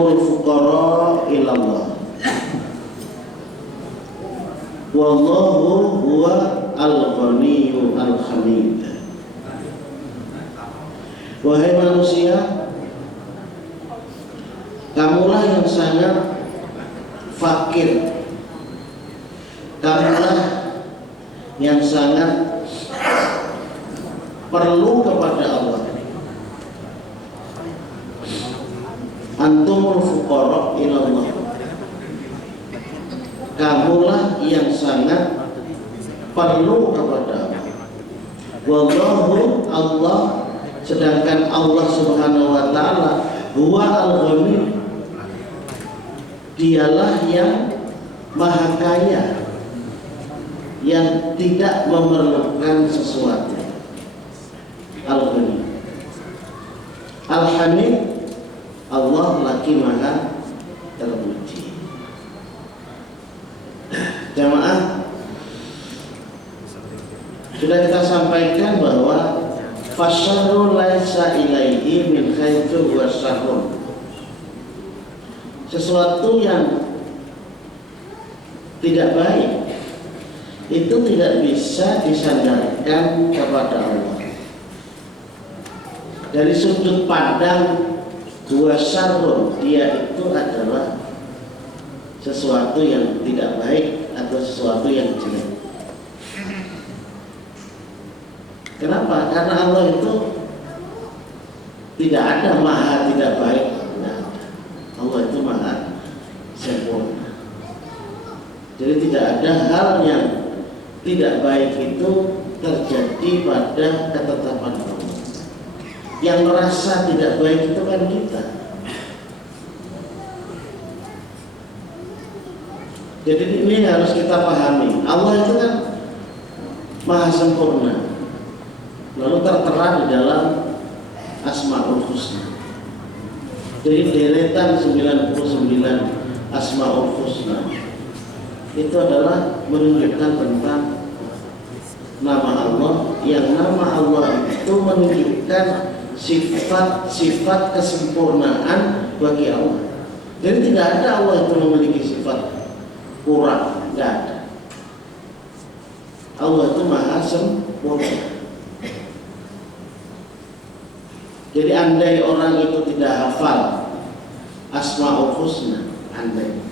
antumul fuqara ilallah wallahu huwa al-ghaniyyu al-hamid. Wahai manusia, kamulah yang sangat fakir, kamulah yang sangat perlu kepada Allah. Antumul fuqara ilallah, kamulah yang sangat perlu kepada Allah. Wallahu Allah, sedangkan Allah Subhanahu wa taala huwa al-ghani, dialah yang maha kaya, yang tidak memerlukan sesuatu. Al-ghani. Al-hamid, Allah lagi maha terpuji. Jamaah, sudah kita sampaikan bahwa fasyarru laisa ilaihi min haitsu huwa syarrun. Sesuatu yang tidak baik itu tidak bisa disandarkan kepada Allah. Dari sudut pandang huwa syarrun, dia itu adalah sesuatu yang tidak baik atau sesuatu yang jelek. Kenapa? Karena Allah itu tidak ada maha tidak baik. Nah, Allah itu maha sempurna. Jadi tidak ada hal yang tidak baik itu terjadi pada ketetapan Allah. Yang merasa tidak baik itu kan kita. Jadi ini harus kita pahami. Allah itu kan maha sempurna. Lalu tertera di dalam Asmaul Husna. Jadi deretan 99 Asmaul Husna itu adalah menunjukkan tentang nama Allah, yang nama Allah itu menunjukkan sifat-sifat kesempurnaan bagi Allah. Jadi tidak ada Allah itu memiliki sifat kurang, tidak ada. Allah itu maha sempurna. Jadi andai orang itu tidak hafal Asmaul Husna, andai,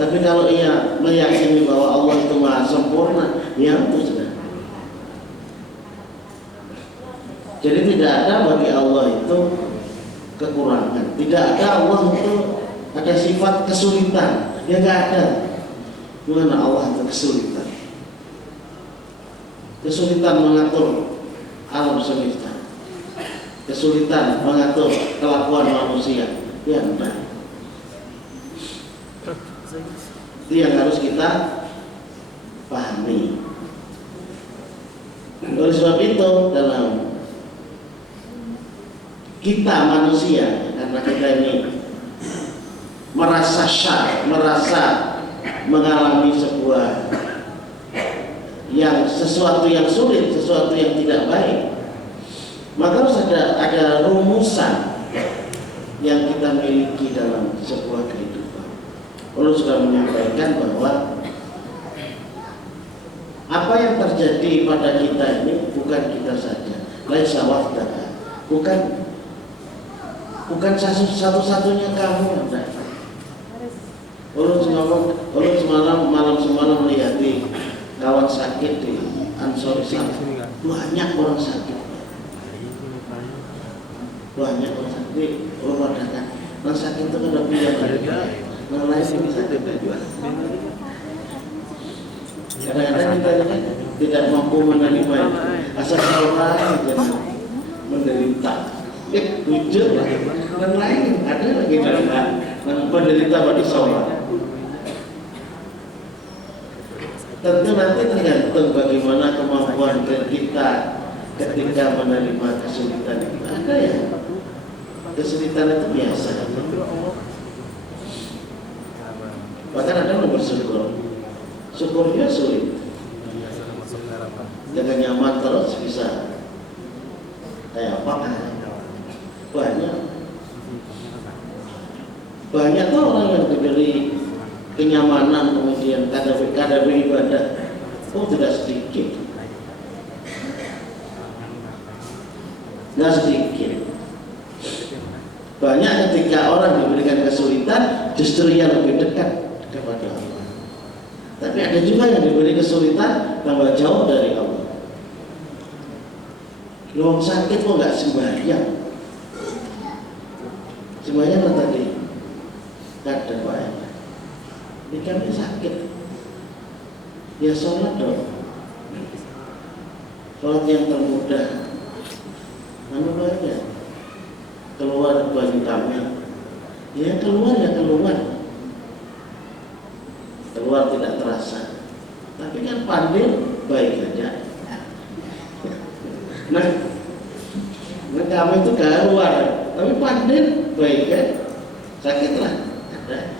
tapi kalau ia meyakini bahwa Allah itu maha sempurna, ya itu sudah. Jadi tidak ada bagi Allah itu kekurangan. Tidak ada Allah itu ada sifat kesulitan. Ya tidak ada. Gimana Allah itu kesulitan? Kesulitan mengatur alam semesta, kesulitan mengatur kelakuan manusia. Ya enggak. Itu yang harus kita pahami. Oleh sebab itu dalam kita manusia, karena kita ini merasa syar, merasa mengalami sebuah sesuatu yang sulit, sesuatu yang tidak baik, maka harus ada rumusan yang kita miliki dalam sebuah kehidupan. Allah sudah menyampaikan bahwa apa yang terjadi pada kita ini bukan kita saja, laisa wahdaka, bukan satu-satunya kamu. Ulun malam semalam melihat di kawan sakit di Ansor sana, banyak orang sakit. Banyak orang sakit. Ulun katakan, orang sakit itu ada pilihan. Orang lain pun sakit juga. Kadang-kadang kita tidak mampu menerima itu. Asal orang yang menderita. Jujur lah. Yang lain ada lagi menderita pada sholat. Tentu nanti tergantung bagaimana kemampuan kita ketika menerima kesulitan itu. Ada ya, kesulitan itu biasa. Bahkan ada yang bersyukur, syukurnya sulit. Jangan nyaman terus bisa kayak apa? Banyak. Banyak tuh orang yang diberi kenyamanan kemudian kadar ibadah, oh tidak sedikit, nggak sedikit. Banyak ketika orang diberikan kesulitan justru yang lebih dekat kepada Allah. Tapi ada juga yang diberi kesulitan tambah jauh dari Allah. Lu sakit kok nggak sembahyang? Sembahyang kan tadi kadang Pak ya. Ini kami sakit, ya sholat dong. Sholat yang termudah. Mana banyak keluar bagi kami, ya keluar tidak terasa, tapi kan pandai baik aja. Nah kami itu keluar, tapi pandai baik kan, sakitlah ada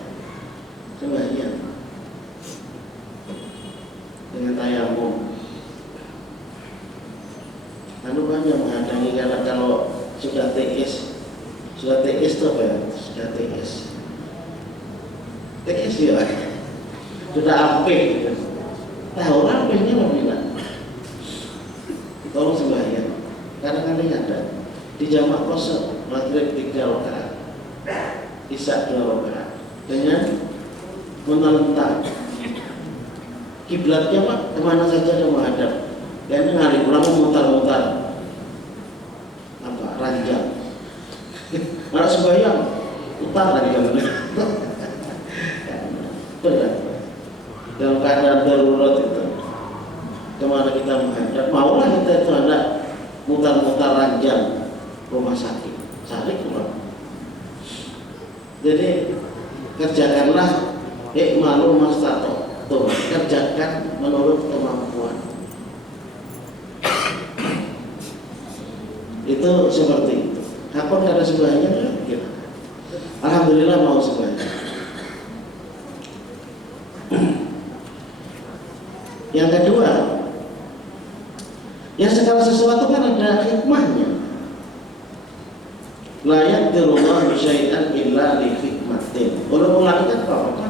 sembahyang dengan tayamum. Lalu banyak menghadangi karena kalau sudah TS itu apa ya? Sudah TS ya, sudah amping gitu. Tahu ampingnya mau bilang tolong sembahyang. Kadang-kadang ada di jamak kosong maghrib 3 rakaat, isya 2 rakaat dengan menentang kiblatnya Pak, kemana saja dia menghadap. Dan hari pulang mutar-mutar apa ranjang. Kalau sembahyang putar lagi kan. Benar. Dalam keadaan darurat itu kemana kita menghadap, maulah kita itu ada mutar-mutar ranjang rumah sakit, cari keluar. Jadi kerjakanlah ikmalu mastato, tuh kerjakan menurut kemampuan. Itu seperti itu. Kapan ada sembahyang? Ya, alhamdulillah mau sembahyang. Yang kedua, ya segala sesuatu kan ada hikmahnya. La yaqdirullahu syai'an illa li hikmatin. Ulang-ulang kan apa?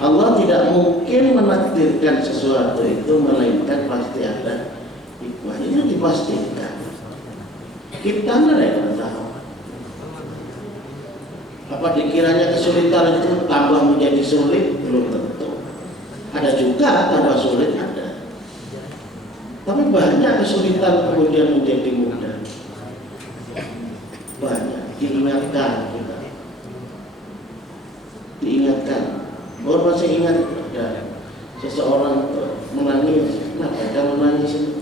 Allah tidak mungkin menakdirkan sesuatu itu melainkan pasti ada hikmah. Ini dipastikan. Kita tidak tahu. Apa dikiranya kesulitan itu tambah menjadi sulit? Belum tentu. Ada juga tambah sulit ada. Tapi banyak kesulitan kemudian menjadi mudah. Banyak diingatkan kita. Diingatkan. Orang masih ingat ada seseorang menangis. Kenapa dia menangis?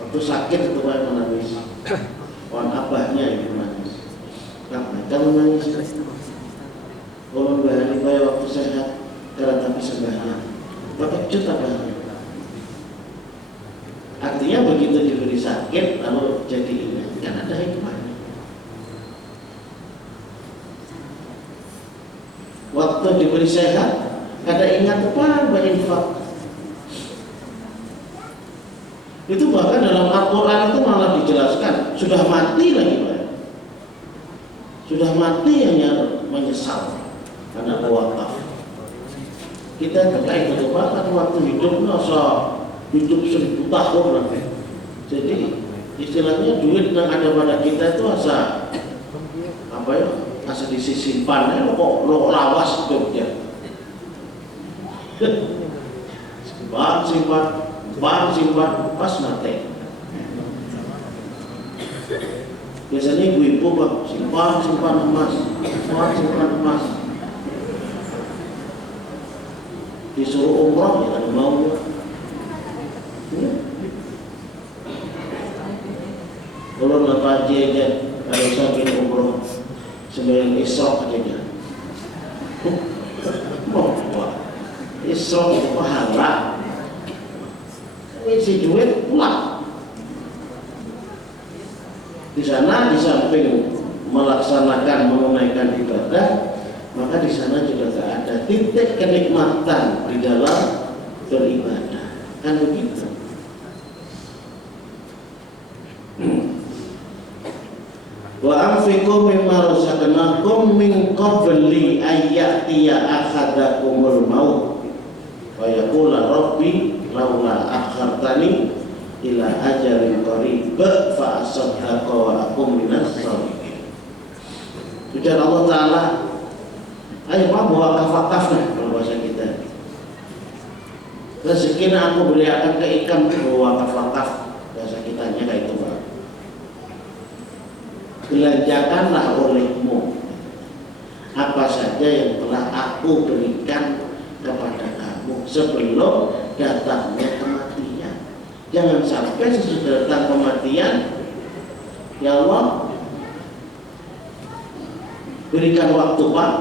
Waktu sakit itu kan menangis. Orang abahnya itu menangis. Kenapa dia menangis? Orang bahari bayi waktu sehat karena tapi sembahyang. Terkejut abahnya. Artinya begitu diberi sakit lalu jadi ingat, kan ada hikmahnya. Waktu diberi sehat, ada ingat apa berinfak. Itu bahkan dalam Al-Quran itu malah dijelaskan sudah mati lagi Pak. Sudah mati hanya menyesal karena wakaf. Kita terkait itu bahkan waktu hidup masa hidup 1000 tahun lagi. Jadi istilahnya duit yang ada pada kita itu asa apa ya? Asa disimpan kok lo lawas gitu ya. simpan pas mati. Biasanya ibu-ibu Pak simpan emas. Disuruh umroh ya kan mau. Kalau nak haji aja, kalau sakit umroh sembahyang Isra aja. Isra itu pahala. Isi duit pulang. Di sana di samping melaksanakan menunaikan ibadah, maka di sana juga ada titik kenikmatan di dalam beribadah. Kan begitu. Wa anfiqu mimma razaqnakum min qabli an ya'tiya ahadakumul maut wa yaqula rabbi laula akhartani ila ajalin qarib fa asaddaqa wa akum minas shalihin. Ujar Allah Ta'ala, ayo Pak bawa wakaf lah kalau bahasa kita. Rezekinya aku berikan ke ikan bawa wakaf, bahasa kitanya kayak itu Pak. Belanjakanlah olehmu apa saja yang telah aku berikan kepada kamu sebelum datangnya kematian. Jangan sampai sesudah datang kematian, ya Allah berikan waktu Pak,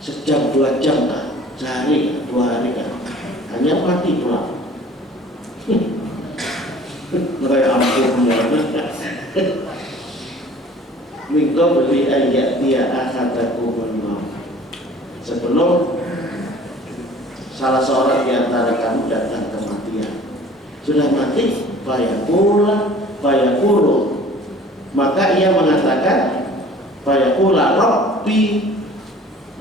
sejam 2 jam kan, sehari 2 hari kan, hanya mati pulang. Mereka ampun minggu beli ayat dia akhadakumul maut, sebelum salah seorang di antara kamu datang kematian. Sudah mati, fayaqulu, maka ia mengatakan fayaqula rabbi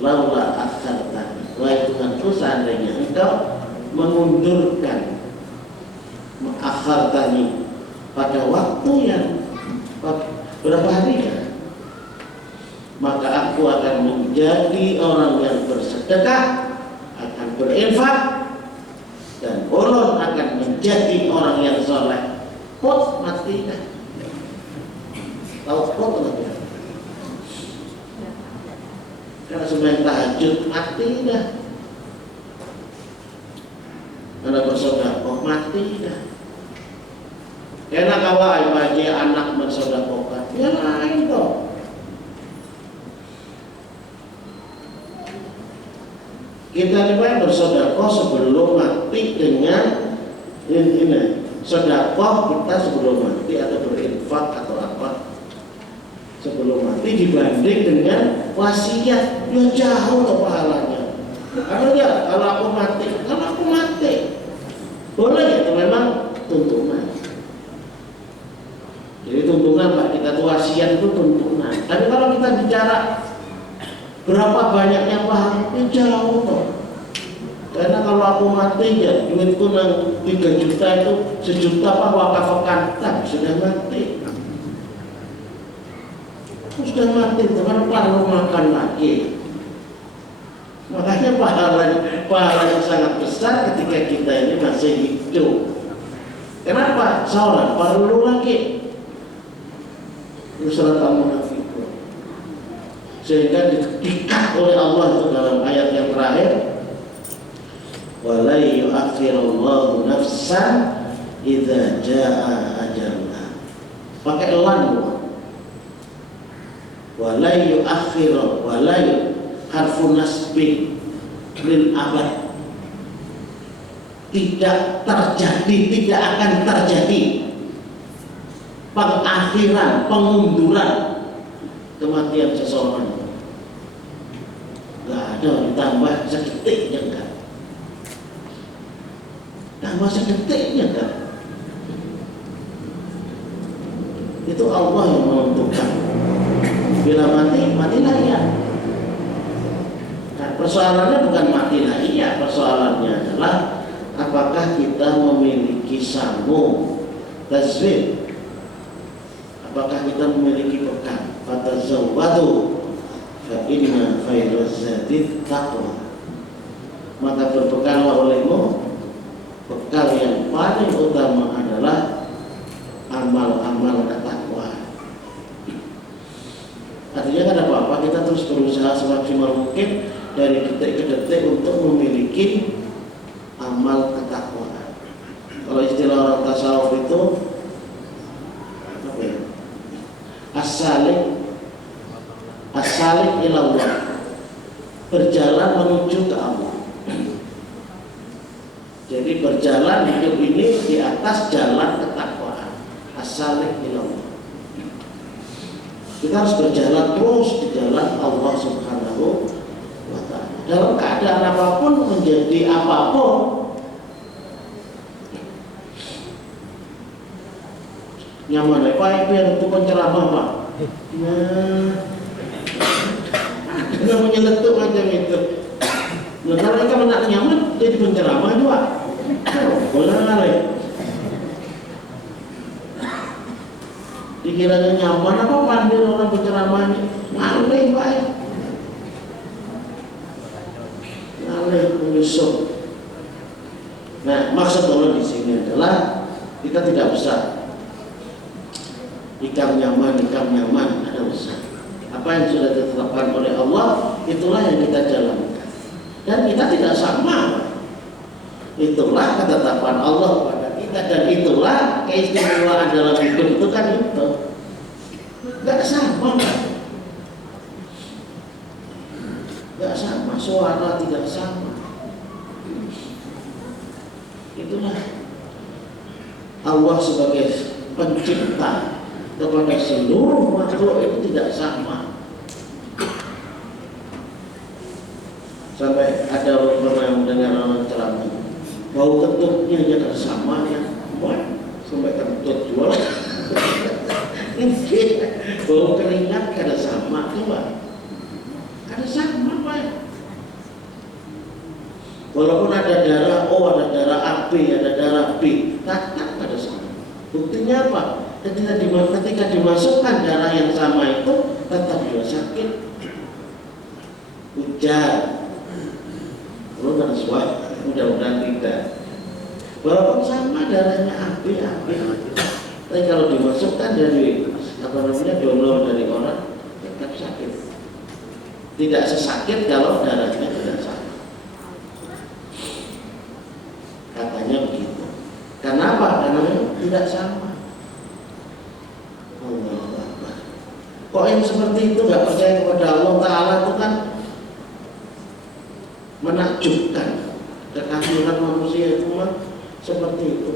laula akhartani, wahai Tuhanku seandainya engkau mengundurkan akhartani pada waktu yang berapa hari ya, maka aku akan menjadi orang yang bersedekah, akan berinfak, dan ulun akan menjadi orang yang soleh. Pot mati dah. Tahu pot lagi? Karena sembahyang tahajud mati dah. Karena bersedekah mati dah. Karena kawai bagi anak bersedekah, ya lain dong. Kita ini bersedekah sebelum mati dengan ini. Sedekah kita sebelum mati atau berinfak atau apa sebelum mati dibanding dengan wasiat, ya jauh ke pahalanya. Kalau aku mati, boleh itu memang tuntunan. Jadi tuntunan Pak, kita tuh wasiat itu tuntunan. Tapi kalau kita bicara berapa banyaknya pahalanya, jauh kok. Karena kalau aku mati ya duitku nang 3 juta itu 1 juta Pak wakafkan, tak sudah mati. Sudah mati, teman perlu makan lagi. Makanya pahala yang sangat besar ketika kita ini masih hidup. Kenapa? Sholat perlu lagi. Surat Al-Munafiqun. Sehingga diikat oleh Allah itu dalam ayat yang terakhir, wala yu'akhirullahu nafsan idza jaa ajalha. Pakai lam. Wala yu'akhiru wala harfu nasbi lil abad. Tidak terjadi, tidak akan terjadi pengakhiran, pengunduran kematian seseorang. Gak ada ditambah sedetiknya kan. Tambah sedetiknya kan. Itu Allah yang menentukan. Bila mati, matilah ya. Nah, persoalannya bukan matilah iya, persoalannya adalah apakah kita memiliki sambung tazwid, apakah kita memiliki bekal. Fatazawwadu fa inna khairaz zadi taqwa. Maka berbekallah olehmu, bekal yang paling utama adalah amal-amal ketakwaan. Artinya kan apa-apa kita terus berusaha semaksimal mungkin dari detik ke detik untuk memiliki amal ketakwaan. Kalau istilah orang tasawuf itu apa ya? As-salik ilallah, berjalan menuju ke Allah. Jadi berjalan hidup ini di atas jalan ketakwaan. As-salik ilallah. Kita harus berjalan terus di jalan Allah Subhanahu wa ta'ala. Dalam keadaan apapun, menjadi apapun, nyaman Pak itu yang itu penceramah Pak. Nah, namanya letuk macam itu. Nah, kalau mereka menak nyaman, jadi penceramah juga. Boleh lari. Dikiranya nyaman apa pandir orang penceramahnya? Ngalih baik. Ngalih menyusup. Nah, maksud Allah di sini adalah kita tidak usah ikam nyaman, ada usah. Apa yang sudah ditetapkan oleh Allah, itulah yang kita jalankan. Dan kita tidak sama. Itulah ketetapan Allah pada kita, dan itulah keistimewaan dalam hidup itu kan itu. Gak sama. Gak sama, suara tidak sama. Itulah Allah sebagai pencipta kepada seluruh makhluk itu tidak sama. Sampai ada orang mendengar orang ceramah, bau kentutnya jangan sama ya, sampai kentut jual. Bau keringat kada sama, coba. Kada sama, Pak. Walaupun ada darah O, ada darah AB, ada darah B, tetap kada sama. Buktinya apa? Ketika dimasukkan darah yang sama itu tetap juga sakit. Hujan, lu kan suap, mudah-mudahan tidak. Walaupun sama darahnya AB, tapi kalau dimasukkan dari donor dari orang, tetap sakit. Tidak sesakit kalau darahnya tidak sama. Katanya begitu. Kenapa? Karena tidak sama. Kok yang seperti itu gak percaya kepada Allah Ta'ala itu kan menakjubkan. Kekafiran manusia itu mah seperti itu.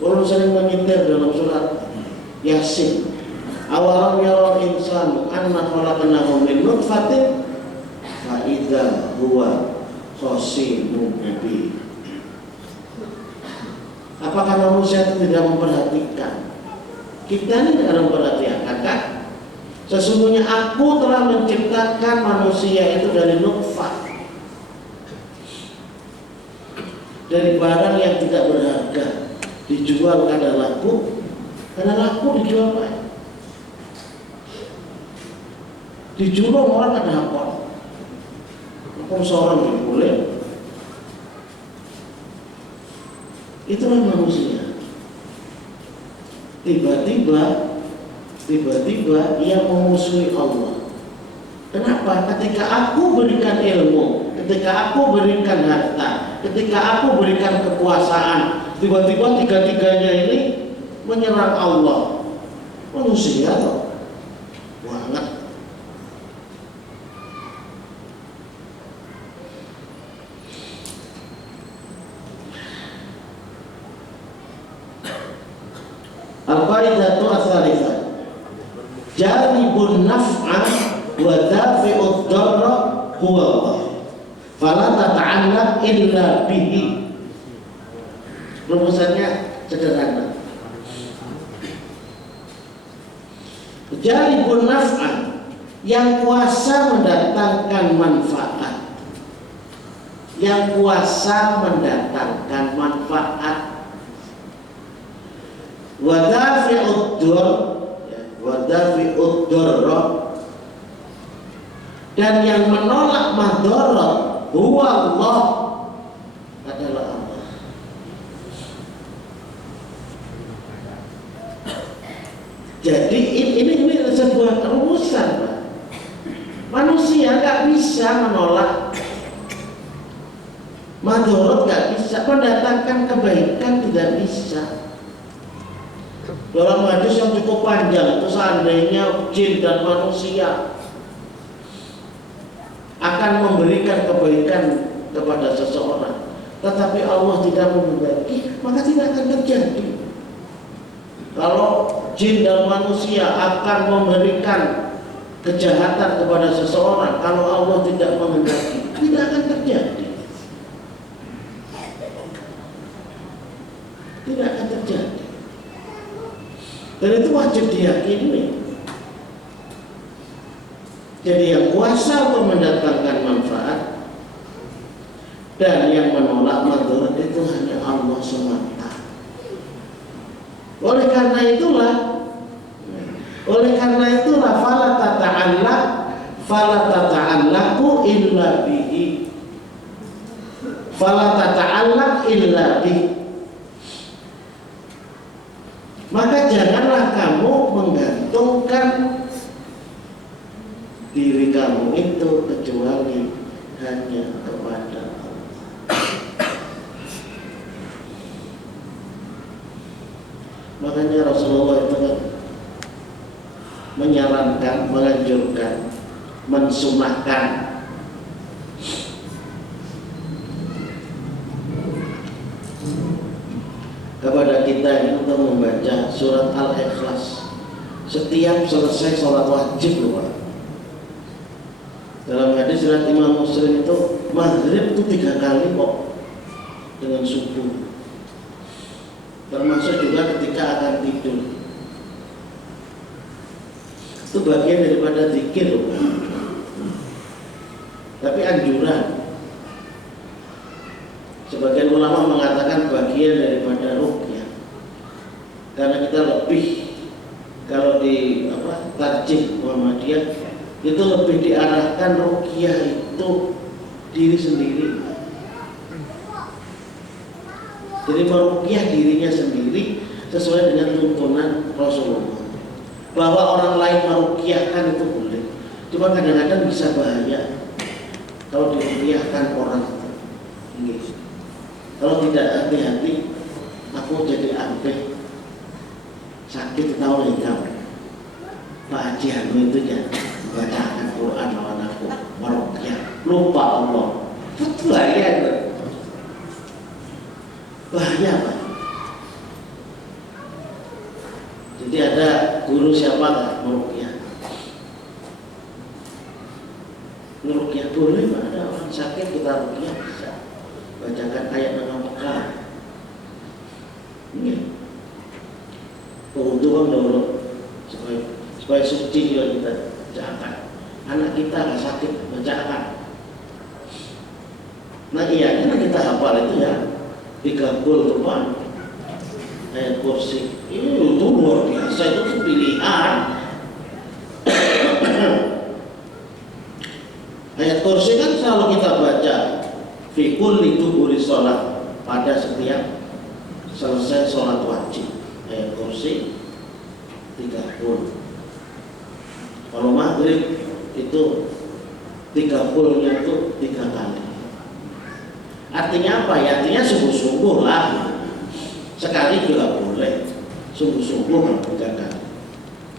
Orang sering mengintir dalam surat Yasin, awalam yarul insanu anna khalaqnahu min nutfatin fa idza huwa khasimun mubin. Apakah manusia itu tidak memperhatikan? Kita ini tidak memperhatikan kan? Sesungguhnya aku telah menciptakan manusia itu dari nutfah, dari barang yang tidak berharga, dijual kada laku, dijual baik. Dijual orang kada apa? Apa seorang yang boleh? Itulah manusia. Tiba-tiba ia memusuhi Allah. Kenapa? Ketika aku berikan ilmu, ketika aku berikan harta, ketika aku berikan kekuasaan, tiba-tiba tiga-tiganya ini menyerang Allah. Manusia toh banget. Al-qaidatu ats-tsalitsah. Jalibun naf'a wa dafi'ud darra huwa Allah. Fala tata'allaq illa bihi. Rumusannya sederhana. Jalibun naf'a, yang kuasa mendatangkan manfaat. Yang kuasa mendatangkan manfaat. Wadafi'ud darra, dan yang menolak madarat huwa Allah, adalah Allah. Jadi ini sebuah rumusan, Pak. Manusia nggak bisa menolak madarat, nggak bisa mendatangkan kebaikan, tidak bisa. Dalam hadis yang cukup panjang itu, seandainya jin dan manusia akan memberikan kebaikan kepada seseorang, tetapi Allah tidak membagi, maka tidak akan terjadi. Kalau jin dan manusia akan memberikan kejahatan kepada seseorang, kalau Allah tidak menghendaki, tidak akan terjadi. Tidak akan terjadi. Dan itu wajib diyakini. Jadi yang kuasa untuk mendatangkan manfaat dan yang menolak madarat itu hanya Allah semata. Oleh karena itulah fala tata'allaqu illa bihi. Fala tata'allaq illa bihi. Maka janganlah kamu menggantungkan diri kamu itu kecuali hanya kepada Allah. Makanya Rasulullah itu menyarankan, menganjurkan, mensunahkan kepada kita ini untuk membaca surat Al-Ikhlas setiap selesai sholat wajib loh. Dalam hadis riwayat Imam Muslim itu maghrib itu 3 kali kok dengan subuh, termasuk juga ketika akan tidur. Itu bagian daripada zikir loh. Tapi anjuran. Sebagian ulama mengatakan bagian daripada ruqyah. Karena kita lebih, kalau di tarjih Muhammadiyah itu lebih diarahkan ruqyah itu diri sendiri. Jadi meruqyah dirinya sendiri sesuai dengan tuntunan Rasulullah. Bahwa orang lain meruqyahkan itu boleh. Cuma kadang-kadang bisa bahaya kalau diruqyahkan orang itu. Kalau tidak hati-hati, aku jadi ampe sakit tahu kamu. Pak Haji Hanu itu ya bacakan Quran lawan aku meruqyah, lupa Allah. Itu bahaya itu. Bahaya Pak. Jadi ada guru siapa nggak meruqyah? Meruqyah boleh Pak, ada orang sakit kita ruqyah bisa. Bacakan ayat Al-Baqarah. Ini keuntungan dulu supaya suci juga kita bacakan. Anak kita nggak sakit bacakan. Nah iya, karena kita hafal itu ya 30 depan ayat kursi. Ini itu luar biasa, itu pilihan. Ayat kursi kan selalu kita baca fi kulli duburi sholat, pada setiap selesai sholat wajib. Ayat kursi 30. Kalau maghrib itu 30-nya itu 3 kali. Artinya apa ya? Artinya sungguh-sungguh lah. Sekali juga boleh, sungguh-sungguh kalau 3 kali.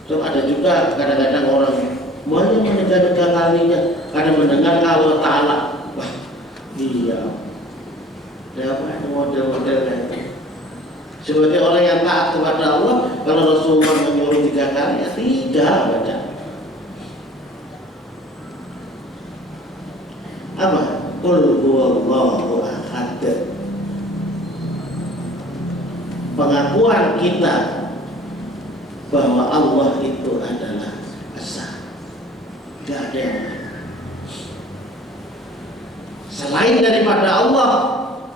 So ada juga kadang-kadang orang mau mendengar 3 kalinya, kadang mendengar Allah Ta'ala. Iya, ada model-modelnya. Sebagai orang yang taat kepada Allah, kalau Rasulullah menyuruh 3 kali, ya tidak baca. Apa? Qul huwallahu ahad. Pengakuan kita bahwa Allah itu adalah esa. Tidak ada yang lain selain daripada Allah.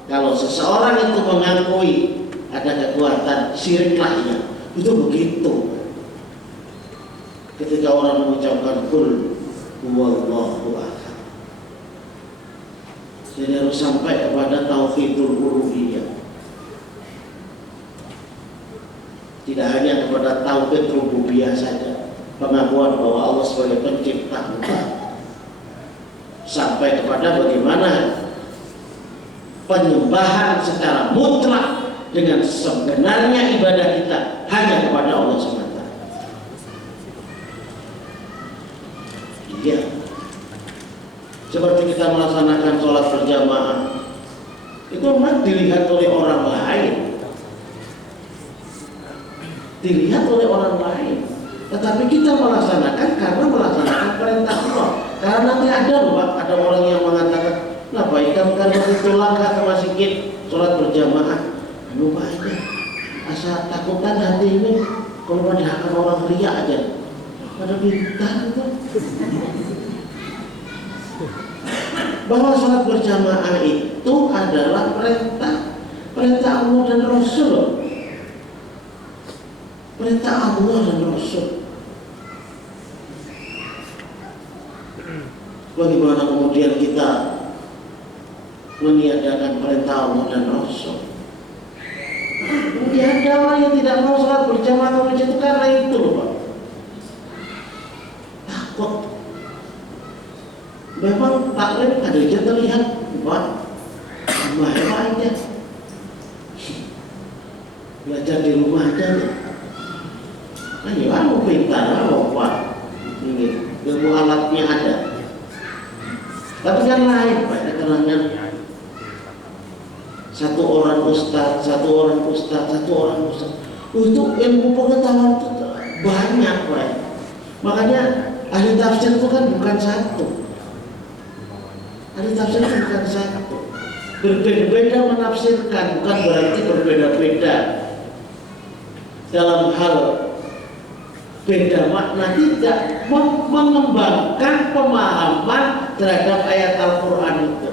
Kalau seseorang itu mengakui ada kekuatan, syiriklah ia. Itu begitu. Ketika orang mengucapkan qul huwallahu ahad, jadi harus sampai kepada tauhidul uluhiyah. Tidak hanya kepada tauhid rububiyah saja, pengakuan bahwa Allah sebagai pencipta, sampai kepada bagaimana penyembahan secara mutlak dengan sebenarnya ibadah kita hanya kepada Allah semata. Iya. Seperti kita melaksanakan sholat berjamaah, itu memang dilihat oleh orang lain, tetapi kita melaksanakan karena melaksanakan perintah Allah. Karena nanti ada loh Pak, ada orang yang mengatakan, nah baikkan kan itu langkah ke masjid sholat berjamaah, lupa aja, asal takutan hati ini Kalau pada orang riak aja, pada pintar itu. Bahwa sholat berjamaah itu adalah perintah Allah dan Rasul. Perintah Allah dan Rasul. Bagaimana kemudian kita meniadakan perintah Allah dan Rasul? Mungkin ada orang yang tidak mau sholat berjamaah atau masjid itu karena itu loh Pak. Takut. Memang taklim ada yang terlihat Pak, rumah aja, belajar di rumah aja. Ayo, kamu pintar, Pak. Ini ilmu alatnya ada. Tapi kan lain Pak, keterangan satu orang ustaz. Itu ilmu pengetahuan itu banyak Pak. Makanya ahli tafsir itu kan bukan satu. Ahli tafsir itu bukan satu. Berbeda-beda menafsirkan, bukan berarti berbeda-beda dalam hal beda makna, tidak mengembangkan pemahaman terhadap ayat Al-Quran itu.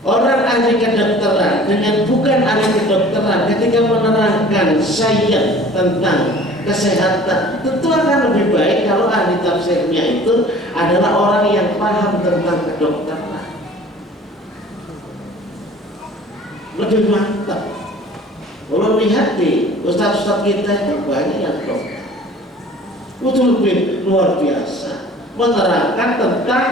Orang ahli kedokteran dengan bukan ahli kedokteran ketika menerangkan syariat tentang kesehatan, tentu akan lebih baik kalau ahli tafsirnya itu adalah orang yang paham tentang kedokteran. Lebih mantap. Kalau lihat di ustaz-ustaz kita itu banyak yang dokter, itu lebih luar biasa menerangkan tentang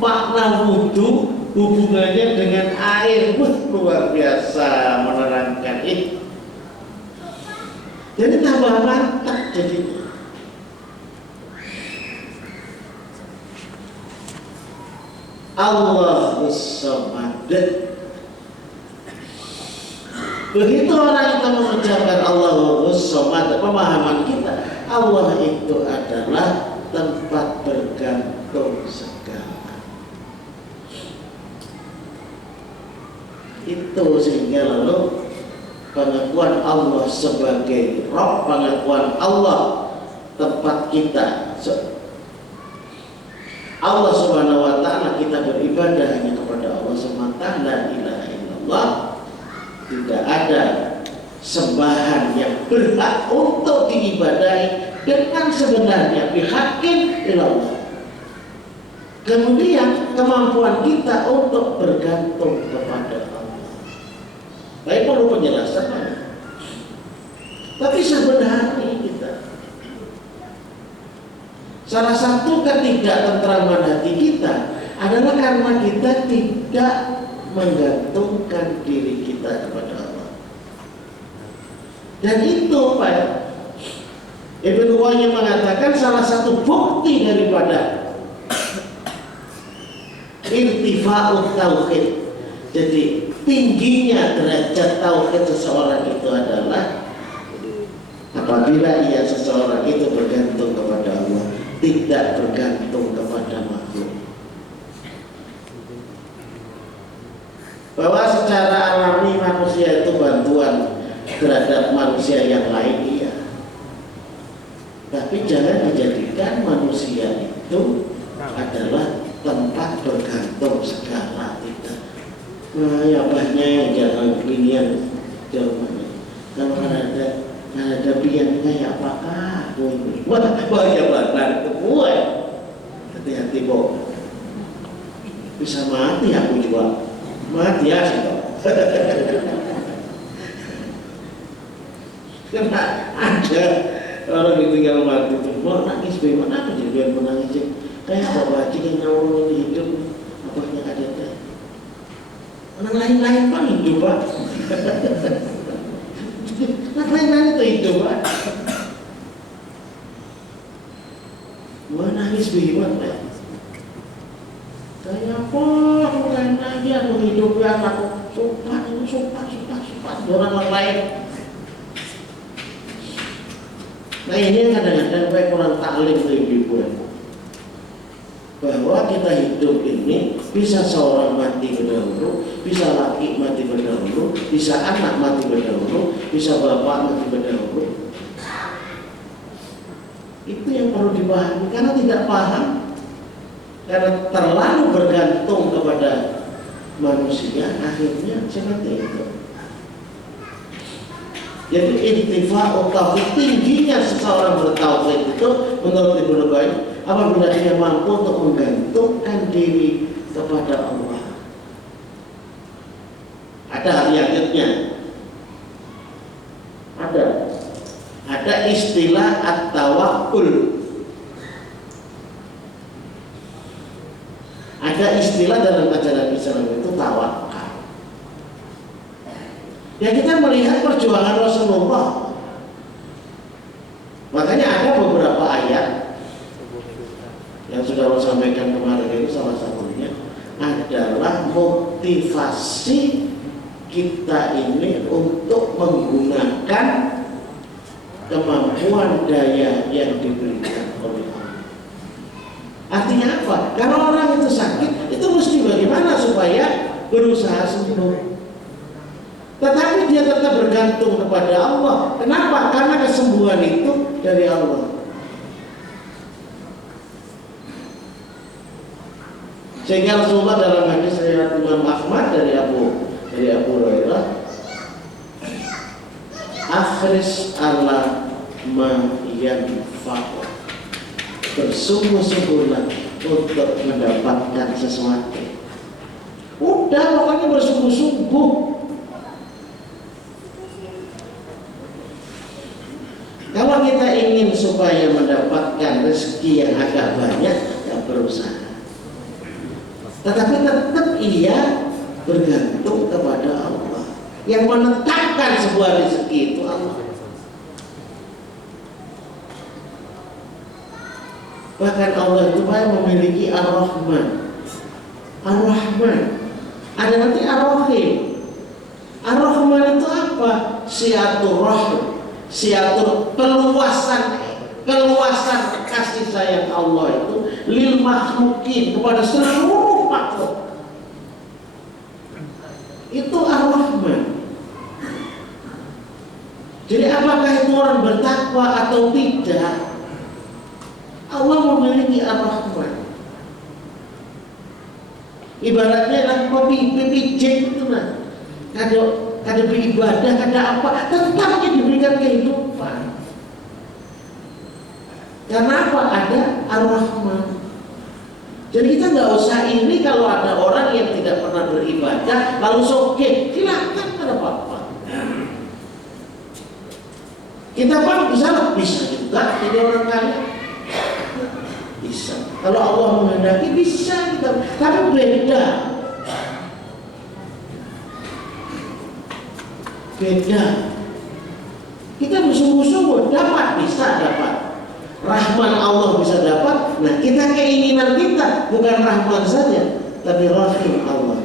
makna wudhu, hubungannya dengan air, luar biasa menerangkan itu. Jadi tambah mantap jadinya. Allahus Samad. Begitu orang itu mengucapkan Allahus Samad, pemahaman kita Allah itu adalah tempat bergantung segala. Itu sehingga lalu pengakuan Allah sebagai Rabb, pengakuan Allah tempat kita, Allah Subhanahu wa ta'ala, kita beribadah hanya kepada Allah semata, la ilaha illallah. Tidak ada sembahan yang berhak untuk diibadahi dengan sebenarnya, bihaqqin illallah. Kemudian kemampuan kita untuk bergantung kepada Allah. Baik, perlu penjelasan. Tapi sebenarnya kita, salah satu ketidaktentraman hati kita adalah karena kita tidak menggantungkan diri kita kepada Allah. Dan itu Pak Ibnu Qayyim mengatakan salah satu bukti daripada irtifa'ut tauhid, jadi tingginya derajat tauhid seseorang itu adalah apabila seseorang itu bergantung kepada Allah, tidak bergantung kepada makhluk. Bahwa secara alami manusia itu bantuan terhadap manusia yang lain, iya. Tapi jangan dijadikan manusia itu adalah tempat bergantung segala, tidak. Nah, ya banyak jangan pilihan jawabannya. Kalau ada pilihannya ya apakah? Wah, banyak banget semua. Hati-hati kok. Bisa mati aku juga. Mati ya sih kok. Karena ada orang yang tinggal mati itu mau nangis, bagaimana apa jadi menangis? Kayak bapak haji yang nyawang ini hidup, apanya ada teh. Orang lain-lain kan hidup Pak. Orang lain-lain itu hidup Pak. Mau nangis bagaimana? Kayak apa? Orang lagi yang menghidupi anak, sumpah orang lain. Nah ini kadang-kadang baik orang taklim itu ibu-ibu, bahwa kita hidup ini Bisa seorang mati berdahulu, bisa laki mati berdahulu, bisa anak mati berdahulu, bisa bapak mati berdahulu. Itu yang perlu dipahami, karena tidak paham, karena terlalu bergantung kepada manusia, akhirnya seperti itu. Jadi intifa'ut tauhid, tingginya seseorang bertauhid itu menurut Ibnu Qayyim apabila dia mampu untuk menggantungkan diri kepada Allah. Ada ayatnya. Ada istilah at-tawakkul. Ada istilah dalam ajaran Islam itu tawakal. Ya, kita melihat perjuangan Rasulullah. Makanya ada beberapa ayat yang sudah saya sampaikan kemarin itu, salah satunya adalah motivasi kita ini untuk menggunakan kemampuan daya yang diberikan oleh Allah. Artinya apa? Kalau orang itu sakit, itu mesti bagaimana supaya berusaha sembuh. Tetapi dia tetap bergantung kepada Allah. Kenapa? Karena kesembuhan itu dari Allah. Sehingga Rasulullah dalam hadis riwayat Imam Ahmad dari Abu Hurairah, akhris ala ma yanfa'u, bersungguh-sungguhlah untuk mendapatkan sesuatu. Udah, pokoknya bersungguh-sungguh. Kalau kita ingin supaya mendapatkan rezeki yang agak banyak, ya berusaha. Tetapi tetap ia bergantung kepada Allah. Yang menetapkan sebuah rezeki itu Allah. Bahkan Allah itu memiliki Ar-Rahman. Ar-Rahman. Ada nanti Ar-Rahim. Ar-Rahman itu apa? Siaturrahim. Siatur keluasan kasih sayang Allah itu lil makhlukin, kepada seluruh makhluk. Itu Ar-Rahman. Jadi apakah itu orang bertakwa atau tidak, Allah memiliki Ar-Rahman. Ibaratnya lah PPJ itu lah. Kada beribadah, kada apa, tetapnya diberikan kehidupan. Karena apa? Ada Ar-Rahman. Jadi kita nggak usah ini kalau ada orang yang tidak pernah beribadah lalu soge, silakan, ada apa-apa. Kita pun bisa juga jadi orang kaya, bisa. Kalau Allah menghendaki bisa kita, tapi beda. Kita bersungguh-sungguh bisa dapat. Rahman Allah bisa dapat. Nah, kita keinginan kita bukan Rahman saja, tapi Rahim Allah.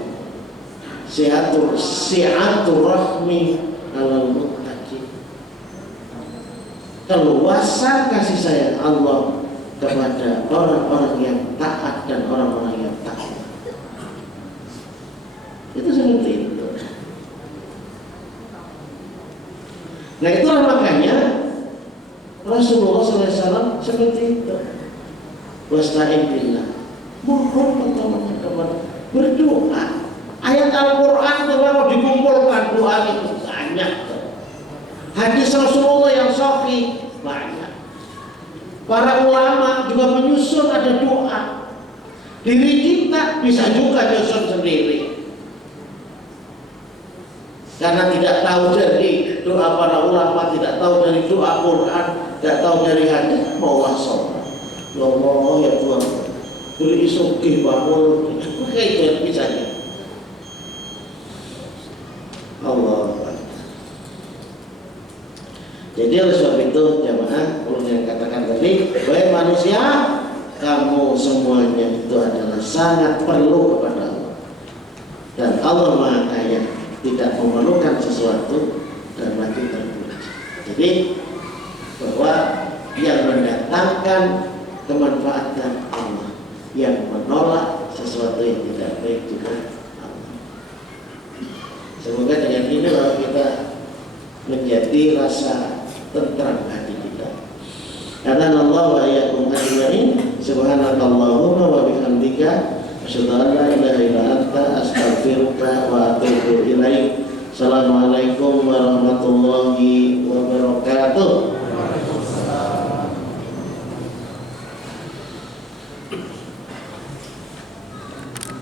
Si'atur rahmi alal muttaqin. Keluasan kasih sayang Allah kepada orang-orang yang taat dan orang-orang yang takwa. Itu seperti itu. Nah, itulah makanya Rasulullah SAW seperti itu. Wasta'in billah, mohon pertolongan kepada, berdoa. Ayat Al-Quran kalau dikumpulkan doa itu banyak. Hadis Rasulullah yang sahih banyak. Para ulama juga menyusun ada doa. Diri kita bisa juga nyusun sendiri. Karena tidak tahu dari doa para ulama, tidak tahu dari doa Quran, tidak tahu dari hadis, maulah sholat. Ya Allah, ya Tuhan, beri sugih bangun, kayak itu misalnya. Allah. Jadi oleh sebab itu jamaah, perlu yang katakan tadi, baik manusia, kamu semuanya itu adalah sangat perlu kepada Allah. Dan Allah Maha Kaya, tidak memerlukan sesuatu dan lagi terpuji. Jadi bahwa yang mendatangkan kemanfaatan Allah, yang menolak sesuatu sesuatu yang tidak baik juga Allah. Semoga dengan ini kita menjadi rasa tentram hati kita. Karena Allah wa iyyakum ajma'in. Subhanakallahumma wa bihamdika asyhadu an la ilaha illa anta astaghfiruka wa atubu ilaik. Assalamualaikum warahmatullahi